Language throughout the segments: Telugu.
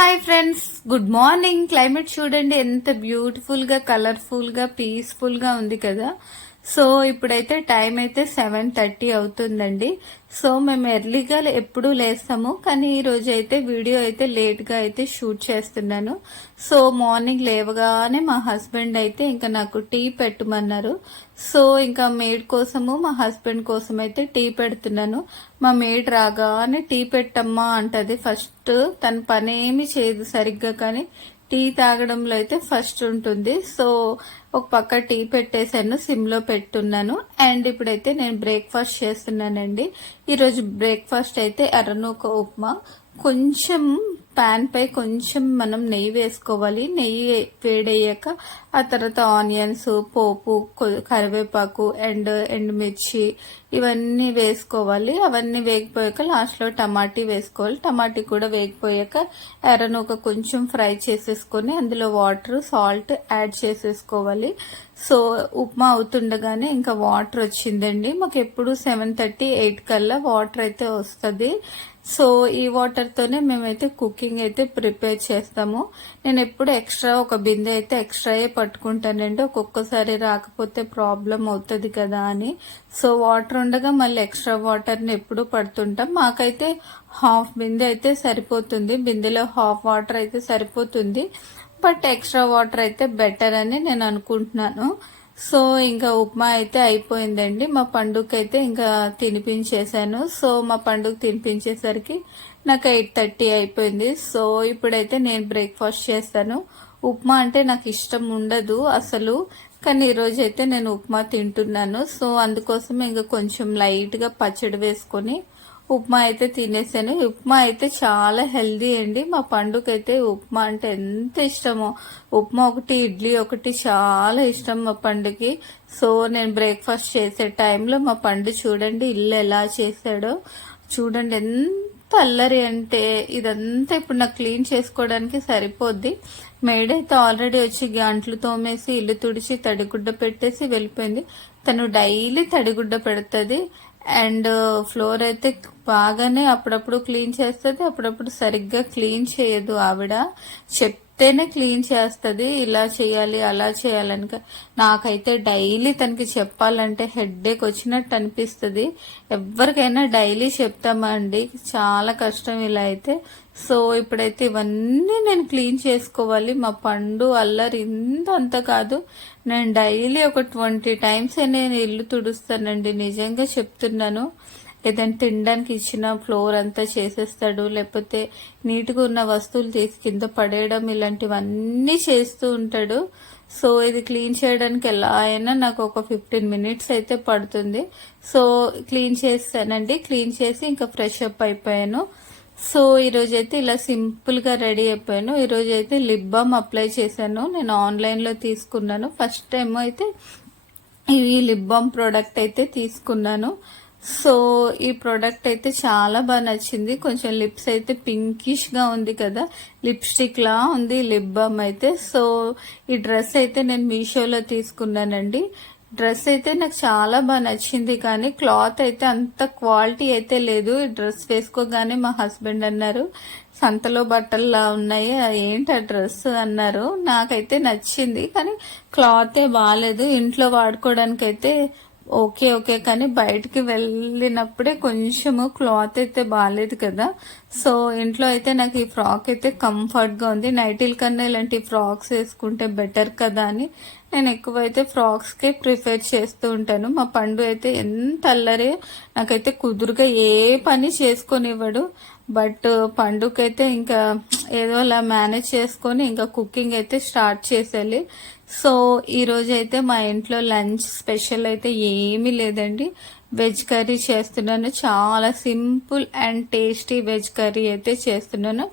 Hi friends, good morning. Climate చూడండి ఎంత బ్యూటిఫుల్ గా, కలర్ఫుల్ గా, పీస్ఫుల్ గా ఉంది కదా. సో ఇప్పుడైతే టైం అయితే 7:30 అవుతుందండి. సో మేము ఎర్లీగా ఎప్పుడూ లేస్తాము, కానీ ఈ రోజు అయితే వీడియో అయితే లేట్ గా అయితే షూట్ చేస్తున్నాను. సో మార్నింగ్ లేవగానే మా హస్బెండ్ అయితే ఇంకా నాకు టీ పెట్టమన్నారు. సో ఇంకా మేడ్ కోసము, మా హస్బెండ్ కోసం అయితే టీ పెడుతున్నాను. మా మేడ్ రాగానే టీ పెట్టమ్మా అంటది. ఫస్ట్ తన పనేమి చేయదు సరిగ్గా, కానీ టీ తాగడంలో అయితే ఫస్ట్ ఉంటుంది. సో ఒక పక్క టీ పెట్టేశాను, సిమ్ లో పెట్టున్నాను. అండ్ ఇప్పుడైతే నేను బ్రేక్ఫాస్ట్ చేస్తున్నానండి. ఈరోజు బ్రేక్ఫాస్ట్ అయితే ఎర్రనూక ఉప్మా. కొంచెం పాన్ పై కొంచెం మనం నెయ్యి వేసుకోవాలి. నెయ్యి వేడయ్యాక ఆ తర్వాత ఆనియన్స్, పోపు, కరివేపాకు అండ్ ఎండుమిర్చి ఇవన్నీ వేసుకోవాలి. అవన్నీ వేగిపోయాక లాస్ట్ లో టమాటీ వేసుకోవాలి. టమాటీ కూడా వేగిపోయాక ఎర్రనూక కొంచెం ఫ్రై చేసేసుకొని అందులో వాటర్, సాల్ట్ యాడ్ చేసేసుకోవాలి. సో ఉప్మా అవుతుండగానే ఇంకా వాటర్ వచ్చిందండి. మాకు ఎప్పుడు 7:30, 8 కల్లా వాటర్ అయితే వస్తుంది. సో ఈ వాటర్ తోనే మేమైతే కుకింగ్ అయితే ప్రిపేర్ చేస్తాము. నేను ఎప్పుడు ఎక్స్ట్రా ఒక బిందె అయితే ఎక్స్ట్రాయే పట్టుకుంటానండి, ఒక్కొక్కసారి రాకపోతే ప్రాబ్లం అవుతుంది కదా అని. సో వాటర్ ఉండగా మళ్ళీ ఎక్స్ట్రా వాటర్ ని ఎప్పుడు పడుతుంటాం. మాకైతే హాఫ్ బిందె అయితే సరిపోతుంది, బిందెలో హాఫ్ వాటర్ అయితే సరిపోతుంది. బట్ ఎక్స్ట్రా వాటర్ అయితే బెటర్ అని నేను అనుకుంటున్నాను. సో ఇంకా ఉప్మా అయితే అయిపోయిందండి. మా పండుగ అయితే ఇంకా తినిపించేశాను. సో మా పండుగ తినిపించేసరికి నాకు 8:30 అయిపోయింది. సో ఇప్పుడైతే నేను బ్రేక్ఫాస్ట్ చేస్తాను. ఉప్మా అంటే నాకు ఇష్టం ఉండదు అసలు, కానీ ఈరోజు అయితే నేను ఉప్మా తింటున్నాను. సో అందుకోసం ఇంకా కొంచెం లైట్ గా పచ్చడి వేసుకొని ఉప్మా అయితే తినేసాను. ఉప్మా అయితే చాలా హెల్దీ అండి. మా పండుగ అయితే ఉప్మా అంటే ఎంత ఇష్టమో. ఉప్మా ఒకటి, ఇడ్లీ ఒకటి చాలా ఇష్టం మా పండుకి. సో నేను బ్రేక్ఫాస్ట్ చేసే టైంలో మా పండు చూడండి ఇల్లు ఎలా చేశాడో. చూడండి ఎంత అల్లరి అంటే. ఇదంతా ఇప్పుడు నాకు క్లీన్ చేసుకోవడానికి సరిపోద్ది. మేడ్ అయితే ఆల్రెడీ వచ్చి గంటలు తోమేసి ఇల్లు తుడిచి తడిగుడ్డ పెట్టేసి వెళ్ళిపోయింది. తను డైలీ తడిగుడ్డ పెడుతుంది. అండ్ ఫ్లోర్ అయితే బాగానే అప్పుడప్పుడు క్లీన్ చేస్తుంది, అప్పుడప్పుడు సరిగ్గా క్లీన్ చేయదు. ఆవిడ చెప్తేనే క్లీన్ చేస్తుంది, ఇలా చేయాలి అలా చేయాలని. నాకైతే డైలీ తనకి చెప్పాలంటే హెడ్ఏక్ వచ్చినట్టు అనిపిస్తుంది. ఎవరికైనా డైలీ చెప్తామా అండి, చాలా కష్టం ఇలా అయితే. సో ఇప్పుడైతే ఇవన్నీ నేను క్లీన్ చేసుకోవాలి. మా పండు అల్లరి ఇంత అంత కాదు. నేను డైలీ ఒక 20 టైమ్స్ నేను ఇల్లు తుడుస్తానండి, నిజంగా చెప్తున్నాను. ఏదైనా తినడానికి ఇచ్చిన ఫ్లోర్ అంతా చేసేస్తాడు, లేకపోతే నీట్గా ఉన్న వస్తువులు తీసి కింద పడేయడం ఇలాంటివన్నీ చేస్తూ ఉంటాడు. సో ఇది క్లీన్ చేయడానికి ఎలా అయినా నాకు ఒక 15 మినిట్స్ అయితే పడుతుంది. సో క్లీన్ చేస్తానండి. క్లీన్ చేసి ఇంకా ఫ్రెష్ అప్ అయిపోయాను. సో ఈరోజు అయితే ఇలా సింపుల్ గా రెడీ అయిపోయాను. ఈరోజు అయితే లిప్ బామ్ అప్లై చేశాను. నేను ఆన్లైన్ లో తీసుకున్నాను. ఫస్ట్ టైం అయితే ఈ లిప్ బామ్ ప్రోడక్ట్ అయితే తీసుకున్నాను. సో ఈ ప్రోడక్ట్ అయితే చాలా బాగా నచ్చింది. కొంచెం లిప్స్ అయితే పింకిష్ గా ఉంది కదా, లిప్స్టిక్ లా ఉంది లిప్ బామ్ అయితే. సో ఈ డ్రెస్ అయితే నేను మీషోలో తీసుకున్నానండి. డ్రెస్ అయితే నాకు చాలా బాగా నచ్చింది, కానీ క్లాత్ అయితే అంత క్వాలిటీ అయితే లేదు. ఈ డ్రెస్ వేసుకోగానే మా హస్బెండ్ అన్నారు, సంతలో బట్టల్లా ఉన్నాయి, ఏంటి ఆ డ్రెస్ అన్నారు. నాకైతే నచ్చింది, కానీ క్లాతే బాగాలేదు. ఇంట్లో వాడుకోవడానికి అయితే ఓకే ఓకే, కానీ బయటికి వెళ్ళినప్పుడే కొంచెము క్లాత్ అయితే బాగాలేదు కదా. సో ఇంట్లో అయితే నాకు ఈ ఫ్రాక్ అయితే కంఫర్ట్ గా ఉంది. నైటీల కన్నా ఇలాంటి ఫ్రాక్స్ వేసుకుంటే బెటర్ కదా అని నేను ఎక్కువైతే ఫ్రాక్స్ కే ప్రిఫర్ చేస్తూ ఉంటాను. మా పండు అయితే ఎంత అల్లరే, నాకైతే కుదురుగా ఏ పని చేసుకొనివ్వడు. బట్ పండుకైతే ఇంకా ఏదో అలా మేనేజ్ చేసుకొని ఇంకా కుకింగ్ అయితే స్టార్ట్ చేసేయాలి. సో ఈ రోజు అయితే మా ఇంట్లో లంచ్ స్పెషల్ అయితే ఏమీ లేదండి. వెజ్ కర్రీ చేస్తున్నాను. చాలా simple and tasty veg curry అయితే చేస్తున్నాను.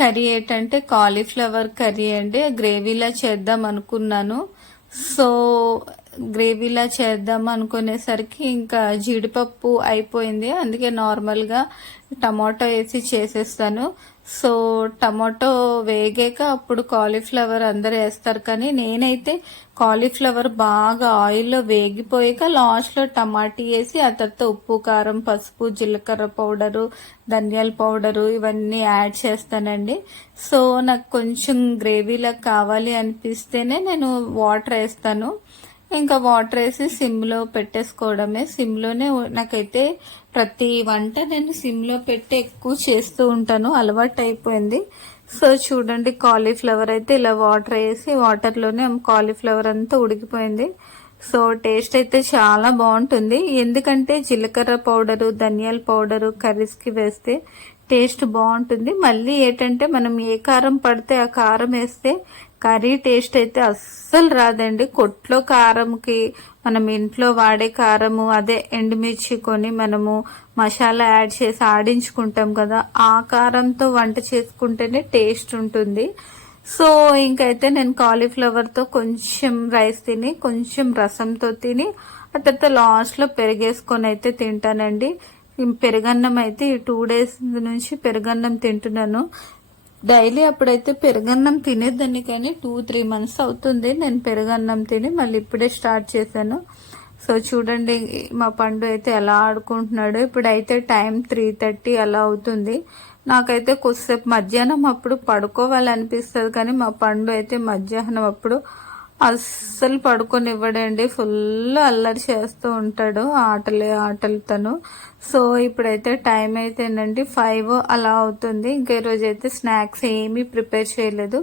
కర్రీ ఏంటంటే కాలీఫ్లవర్ కర్రీ అండి. గ్రేవీలా చేద్దాం అనుకున్నాను. సో గ్రేవీలా చేద్దాం అనుకునేసరికి ఇంకా జీడిపప్పు అయిపోయింది, అందుకే నార్మల్ గా టమాటో వేసి చేసేస్తాను. సో టమాటో వేగాక అప్పుడు కాలీఫ్లవర్ అందరు వేస్తారు, కానీ నేనైతే కాలీఫ్లవర్ బాగా ఆయిల్లో వేగిపోయాక లాస్ట్లో టమాటీ వేసి ఆ తర్వాత ఉప్పు, కారం, పసుపు, జీలకర్ర పౌడరు, ధనియాల పౌడరు ఇవన్నీ యాడ్ చేస్తానండి. సో నాకు కొంచెం గ్రేవీలా కావాలి అనిపిస్తేనే నేను వాటర్ వేస్తాను. ఇంకా వాటర్ వేసి సిమ్లో పెట్టేసుకోవడమే. సిమ్లోనే నాకైతే ప్రతి వంట నేను సిమ్లో పెట్టి ఎక్కువ చేస్తూ ఉంటాను, అలవాటు అయిపోయింది. సో చూడండి, కాలీఫ్లవర్ అయితే ఇలా వాటర్ వేసి వాటర్లోనే కాలీఫ్లవర్ అంతా ఉడికిపోయింది. సో టేస్ట్ అయితే చాలా బాగుంటుంది, ఎందుకంటే జీలకర్ర పౌడరు, ధనియాల పౌడరు కర్రీస్కి వేస్తే టేస్ట్ బాగుంటుంది. మళ్ళీ ఏంటంటే మనం ఏ కారం పడితే ఆ కారం వేస్తే కర్రీ టేస్ట్ అయితే అస్సలు రాదండి. కొట్లో కారంకి మనం ఇంట్లో వాడే కారము, అదే ఎండుమిర్చి కొని మనము మసాలా యాడ్ చేసి ఆడించుకుంటాం కదా, ఆ కారంతో వంట చేసుకుంటేనే టేస్ట్ ఉంటుంది. సో ఇంకైతే నేను కాలీఫ్లవర్తో కొంచెం రైస్ తిని కొంచెం రసంతో తిని ఆ తర్వాత లాస్ట్లో పెరిగేసుకొని అయితే తింటానండి. పెరుగన్నం అయితే ఈ 2 days నుంచి పెరుగన్నం తింటున్నాను. డైలీ అప్పుడైతే పెరుగన్నం తినేదాన్ని, కానీ 2-3 months అవుతుంది నేను పెరుగన్నం తిని, మళ్ళీ ఇప్పుడే స్టార్ట్ చేశాను. సో చూడండి, మా పండు అయితే ఎలా ఆడుకుంటున్నాడు. ఇప్పుడైతే టైం 3:30 అలా అవుతుంది. నాకైతే కొద్దిసేపు మధ్యాహ్నం అప్పుడు పడుకోవాలనిపిస్తుంది, కానీ మా పండు అయితే మధ్యాహ్నం అప్పుడు అస్సలు పడుకొనివ్వడండి. ఫుల్ అల్లరి చేస్తూ ఉంటాడు, ఆటలు తను. సో ఇప్పుడైతే టైం అయితేనండి 5 అలా అవుతుంది. ఇంకా ఈరోజు అయితే స్నాక్స్ ఏమీ ప్రిపేర్ చేయలేదు.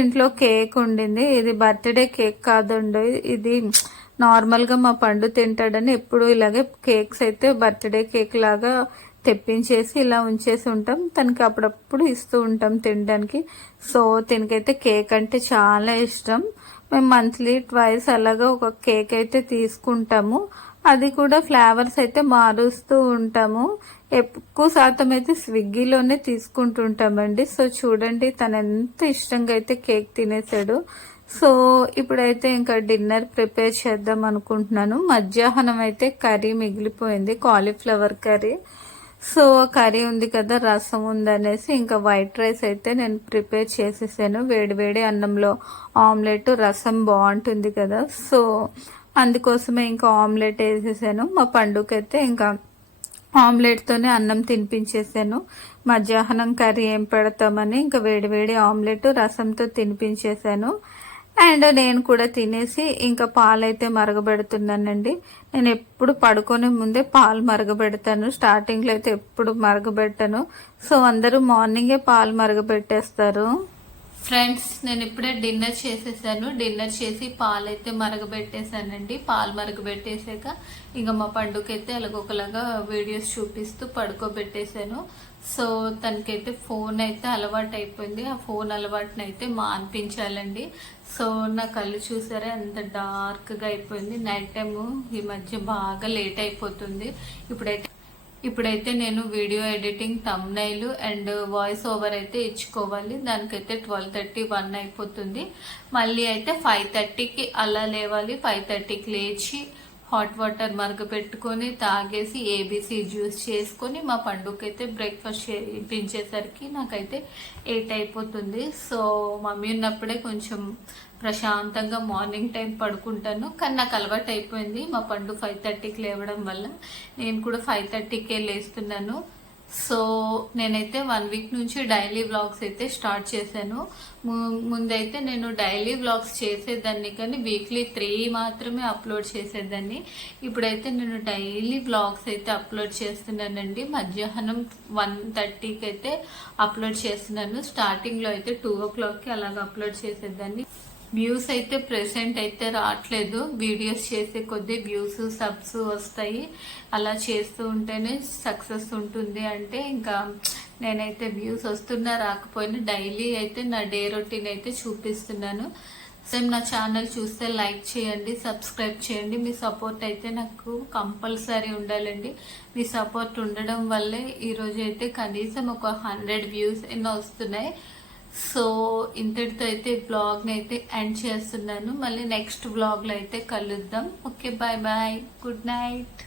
ఇంట్లో కేక్ ఉండింది. ఇది బర్త్డే కేక్ కాదండి, ఇది నార్మల్గా మా పండు తింటాడని ఎప్పుడు ఇలాగే కేక్స్ అయితే బర్త్డే కేక్ లాగా తెప్పించేసి ఇలా ఉంచేసి ఉంటాం. తనకి అప్పుడప్పుడు ఇస్తూ ఉంటాం తినడానికి. సో తనకైతే కేక్ అంటే చాలా ఇష్టం. మేము మంత్లీ 2 అలాగా ఒక కేక్ అయితే తీసుకుంటాము. అది కూడా ఫ్లేవర్స్ అయితే మారుస్తూ ఉంటాము. ఎక్కువ శాతం అయితే స్విగ్గీలోనే తీసుకుంటుంటామండి. సో చూడండి, తను ఎంత ఇష్టంగా అయితే కేక్ తినేసాడు. సో ఇప్పుడైతే ఇంకా డిన్నర్ ప్రిపేర్ చేద్దాం అనుకుంటున్నాను. మధ్యాహ్నం అయితే కర్రీ మిగిలిపోయింది, కాలీఫ్లవర్ కర్రీ. సో కర్రీ ఉంది కదా, రసం ఉందనేసి ఇంకా వైట్ రైస్ అయితే నేను ప్రిపేర్ చేసేసాను. వేడివేడి అన్నంలో ఆమ్లెట్, రసం బాగుంటుంది కదా, సో అందుకోసమే ఇంకా ఆమ్లెట్ వేసేసాను. మా పండుకైతే ఇంకా ఆమ్లెట్తోనే అన్నం తినిపించేసాను. మధ్యాహ్నం కర్రీ ఏం పెడతామని ఇంకా వేడివేడి ఆమ్లెట్ రసంతో తినిపించేసాను. అండ్ నేను కూడా తినేసి ఇంకా పాలైతే మరగబెడుతున్నానండి. నేను ఎప్పుడు పడుకునే ముందే పాలు మరగబెడతాను, స్టార్టింగ్లో అయితే ఎప్పుడు మరగబెట్టాను. సో అందరూ మార్నింగే పాలు మరగబెట్టేస్తారు. ఫ్రెండ్స్, నేను ఇప్పుడే డిన్నర్ చేసేసాను. డిన్నర్ చేసి పాలు అయితే మరగబెట్టేసానండి. పాలు మరగబెట్టేసాక ఇంకా మా పండుకైతే అలాగొకలాగా వీడియోస్ చూపిస్తూ పడుకోబెట్టేశాను. సో తనకైతే ఫోన్ అయితే అలవాటు అయిపోయింది. ఆ ఫోన్ అలవాటుని అయితే మాన్పించాలండి. సో నా కళ్ళు చూసారా ఎంత డార్క్గా అయిపోయింది. నైట్ టైము ఈ మధ్య బాగా లేట్ అయిపోతుంది. ఇప్పుడైతే నేను video editing, thumbnail and voice over అయితే ఇచ్చుకోవాలి. దానికైతే 12:30, 1 అయిపోతుంది. మళ్ళీ అయితే 5:30కి అలా లేవాలి. 5:30కి లేచి హాట్ వాటర్ మరగపెట్టుకొని తాగేసి ఏబీసీ జ్యూస్ చేసుకొని మా పండుకైతే బ్రేక్ఫాస్ట్ చేయించేసరికి నాకైతే 8 అయిపోతుంది. సో మమ్మీ ఉన్నప్పుడే కొంచెం ప్రశాంతంగా మార్నింగ్ టైం పడుకుంటాను, కానీ నాకు అలవాటు అయిపోయింది మా పండు 5:30కి లేవడం వల్ల. నేను కూడా 5:30కే లేస్తున్నాను. సో నేనైతే 1 week నుంచి డైలీ వ్లాగ్స్ అయితే స్టార్ట్ చేశాను. ముందైతే నేను డైలీ వ్లాగ్స్ చేసేదాన్ని, కానీ వీక్లీ 3 మాత్రమే అప్లోడ్ చేసేదాన్ని. ఇప్పుడైతే నేను డైలీ వ్లాగ్స్ అయితే అప్లోడ్ చేస్తున్నానండి. మధ్యాహ్నం 1:30కి అయితే అప్లోడ్ చేస్తున్నాను. స్టార్టింగ్లో అయితే 2 o'clockకి అలాగ అప్లోడ్ చేసేదాన్ని. వ్యూస్ అయితే ప్రెసెంట్ అయితే రావట్లేదు. వీడియోస్ చేసే కొద్దీ వ్యూస్, సబ్స్ వస్తాయి. అలా చేస్తూ ఉంటేనే సక్సెస్ ఉంటుంది. అంటే ఇంకా నేనైతే వ్యూస్ వస్తున్నా రాకపోయినా డైలీ అయితే నా డే రొటీన్ అయితే చూపిస్తున్నాను. సేమ్ నా ఛానల్ చూస్తే లైక్ చేయండి, సబ్స్క్రైబ్ చేయండి. మీ సపోర్ట్ అయితే నాకు కంపల్సరీ ఉండాలండి. మీ సపోర్ట్ ఉండడం వల్లే ఈరోజు అయితే కనీసం ఒక 100 వ్యూస్ ఎన్నో వస్తున్నాయి. సో ఇంతటితో అయితే బ్లాగ్ని అయితే ఎండ్ చేస్తున్నాను. మళ్ళీ నెక్స్ట్ బ్లాగ్లో అయితే కలుద్దాం. Okay, bye bye, good night.